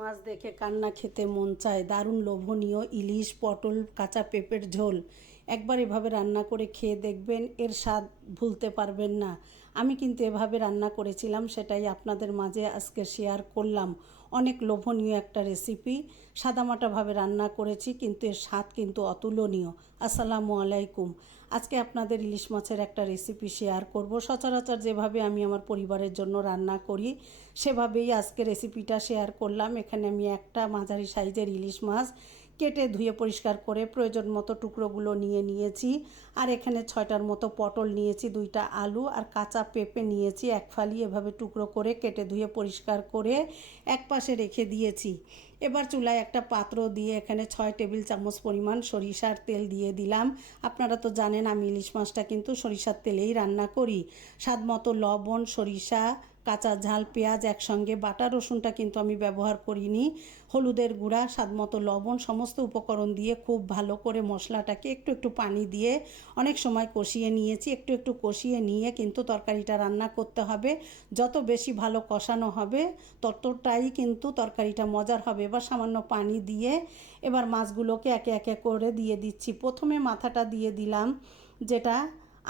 মাছ দেখে কান্না খেতে মন চায়। দারুণ লোভনীয় ইলিশ, পটল, কাঁচা পেঁপের ঝোল। একবার এভাবে রান্না করে খেয়ে দেখবেন, এর স্বাদ ভুলতে পারবেন না। আমি কিন্তু এভাবে রান্না করেছিলাম, সেটাই আপনাদের মাঝে আজকে শেয়ার করলাম। অনেক লোভনীয় একটা রেসিপি সাদামাটাভাবে রান্না করেছি, কিন্তু এর স্বাদ কিন্তু অতুলনীয়। আসসালামু আলাইকুম। আজকে আপনাদের ইলিশ মাছের একটা রেসিপি শেয়ার করব। সচরাচর যেভাবে আমি আমার পরিবারের জন্য রান্না করি, সেভাবেই আজকে রেসিপিটা শেয়ার করলাম। এখানে আমি একটা মাঝারি সাইজের ইলিশ মাছ কেটে ধুয়ে পরিষ্কার করে প্রয়োজন মতো টুকরোগুলো নিয়ে নিয়েছি। আর এখানে ছয়টার মতো পটল নিয়েছি, দুইটা আলু আর কাঁচা পেঁপে নিয়েছি এক ফালি। এভাবে টুকরো করে কেটে ধুয়ে পরিষ্কার করে এক পাশে রেখে দিয়েছি। এবার চুলায় একটা পাত্র দিয়ে এখানে ছয় টেবিল চামচ পরিমাণ সরিষার তেল দিয়ে দিলাম। আপনারা তো জানেন আমি ইলিশ মাছটা কিন্তু সরিষার তেলেই রান্না করি। স্বাদ মতো লবণ, সরিষা কাঁচা ঝাল, পেঁয়াজ একসঙ্গে, বাটা, রসুনটা কিন্তু আমি ব্যবহার করিনি। হলুদের গুঁড়া, স্বাদমতো লবণ, সমস্ত উপকরণ দিয়ে খুব ভালো করে মশলাটাকে একটু একটু পানি দিয়ে অনেক সময় কষিয়ে নিয়েছি। একটু একটু কষিয়ে নিয়ে কিন্তু তরকারিটা রান্না করতে হবে। যত বেশি ভালো কষানো হবে, ততটাই কিন্তু তরকারিটা মজার হবে। এবার সামান্য পানি দিয়ে এবার মাছগুলোকে একে একে করে দিয়ে দিচ্ছি। প্রথমে মাথাটা দিয়ে দিলাম যেটা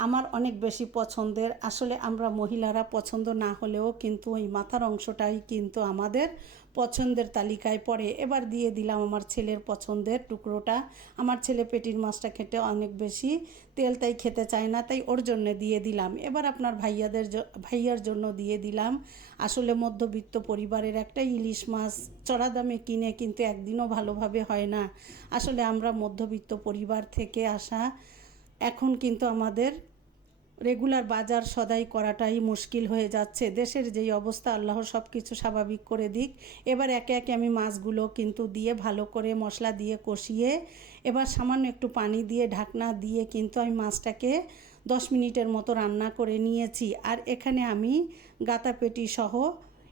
আমার অনেক বেশি পছন্দের। আসলে আমরা মহিলারা পছন্দ না হলেও কিন্তু ওই মাথার অংশটাই কিন্তু আমাদের পছন্দের তালিকায় পড়ে। এবার দিয়ে দিলাম আমার ছেলের পছন্দের টুকরোটা। আমার ছেলে পেটির মাছটা খেতে অনেক বেশি তেল তাই খেতে চায় না, তাই ওর জন্য দিয়ে দিলাম। এবার আপনার ভাইয়াদের ভাইয়ার জন্য দিয়ে দিলাম আসলে মধ্যবিত্ত পরিবারের একটা ইলিশ মাছ। চড়া দামে কিনে কিন্তু একদিনও ভালোভাবে হয় না। আসলে আমরা মধ্যবিত্ত পরিবার থেকে আসা এখন কিন্তু আমাদের রেগুলার বাজার সদাই করাটাই মুশকিল হয়ে যাচ্ছে। দেশের যেই অবস্থা, আল্লাহ সব কিছু স্বাভাবিক করে দিক। এবার একে একে আমি মাছগুলো কিন্তু দিয়ে ভালো করে মশলা দিয়ে কষিয়ে, এবার সামান্য একটু পানি দিয়ে ঢাকনা দিয়ে কিন্তু আমি মাছটাকে দশ মিনিটের মতো রান্না করে নিয়েছি। আর এখানে আমি গাতা পেটি সহ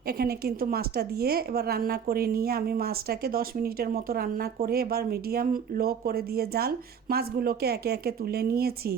এখানে কিন্তু মাছটা দিয়ে এবার রান্না করে নিয়ে আমি মাছটাকে দশ মিনিটের মতো রান্না করে এবার মিডিয়াম লো করে দিয়ে জাল মাছগুলোকে একে একে তুলে নিয়েছি।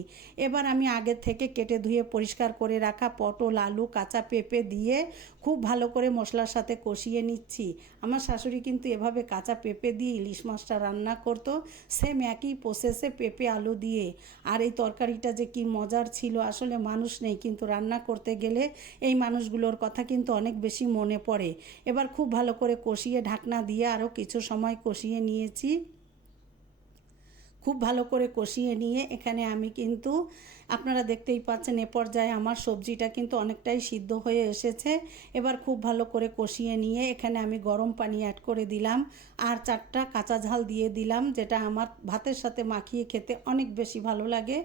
এবার আমি আগের থেকে কেটে ধুয়ে পরিষ্কার করে রাখা পটল, আলু, কাঁচা পেঁপে দিয়ে খুব ভালো করে মশলার সাথে কষিয়ে নিচ্ছি। আমার শাশুড়ি কিন্তু এভাবে কাঁচা পেঁপে দিয়ে ইলিশ মাছটা রান্না করতো সেম একই প্রসেসে পেঁপে, আলু দিয়ে। আর এই তরকারিটা যে কি মজার ছিল, আসলে মানুষ নেই কিন্তু রান্না করতে গেলে এই মানুষগুলোর কথা কিন্তু অনেক বেশি মনে পড়ে। এবার খুব ভালো করে কষিয়ে ঢাকনা দিয়ে আরও কিছু সময় কষিয়ে নিয়েছি। খুব ভালো করে কষিয়ে নিয়ে এখানে আমি কিন্তু, আপনারা দেখতেই পাচ্ছেন এ পর্যায়ে আমার সবজিটা কিন্তু অনেকটাই সিদ্ধ হয়ে এসেছে। এবার খুব ভালো করে কষিয়ে নিয়ে এখানে আমি গরম পানি অ্যাড করে দিলাম। আর চারটা কাঁচা ঝাল দিয়ে দিলাম, যেটা আমার ভাতের সাথে মাখিয়ে খেতে অনেক বেশি ভালো লাগে।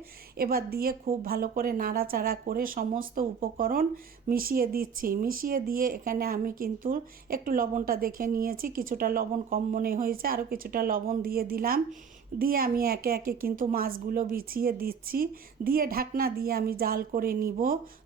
এবার দিয়ে খুব ভালো করে নাড়াচাড়া করে সমস্ত উপকরণ মিশিয়ে দিচ্ছি। মিশিয়ে দিয়ে এখানে আমি কিন্তু একটু লবণটা দেখে নিয়েছি। কিছুটা লবণ কম মনে হয়েছে, আরও কিছুটা লবণ দিয়ে দিলাম। দিয়ে আমি একে একে কিন্তু মাছগুলো বিছিয়ে দিচ্ছি। দিয়ে ঢাকনা দিয়ে আমি জাল করে নিব।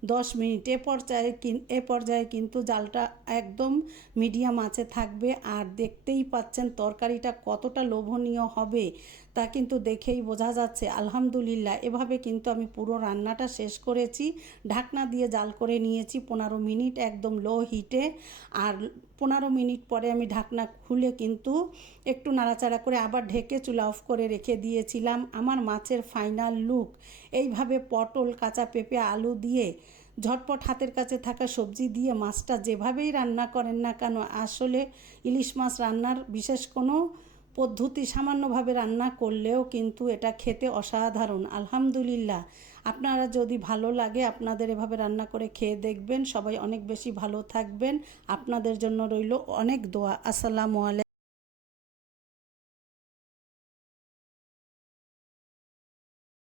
দশ মিনিট। এ পর্যায়ে এ পর্যায়ে কিন্তু জালটা একদম মিডিয়াম আঁচে থাকবে। আর দেখতেই পাচ্ছেন তরকারিটা কতটা লোভনীয় হবে তা কিন্তু দেখেই বোঝা যাচ্ছে। আলহামদুলিল্লাহ, এভাবে কিন্তু আমি পুরো রান্নাটা শেষ করেছি। ঢাকনা দিয়ে জাল করে নিয়েছি। পনেরো মিনিট একদম লো হিটে। আর পনেরো মিনিট পরে আমি ঢাকনা খুলে কিন্তু একটু নাড়াচাড়া করে আবার ঢেকে চুলা অফ করে রেখে দিয়েছিলাম। আমার মাছের ফাইনাল লুক, এইভাবে পটল, কাঁচা পেঁপে, আলু দিয়ে ঝটপট হাতের কাছে থাকা সবজি দিয়ে মাছটা যেভাবেই রান্না করেন না কেন, আসলে ইলিশ মাছ রান্নার বিশেষ কোনো পদ্ধতি সামান্যভাবে রান্না করলেও কিন্তু এটা খেতে অসাধারণ। আলহামদুলিল্লাহ। আপনারা যদি ভালো লাগে আপনাদের এভাবে রান্না করে খেয়ে দেখবেন। সবাই অনেক বেশি ভালো থাকবেন। আপনাদের জন্য রইল অনেক দোয়া। আসসালামু আলাইকুম।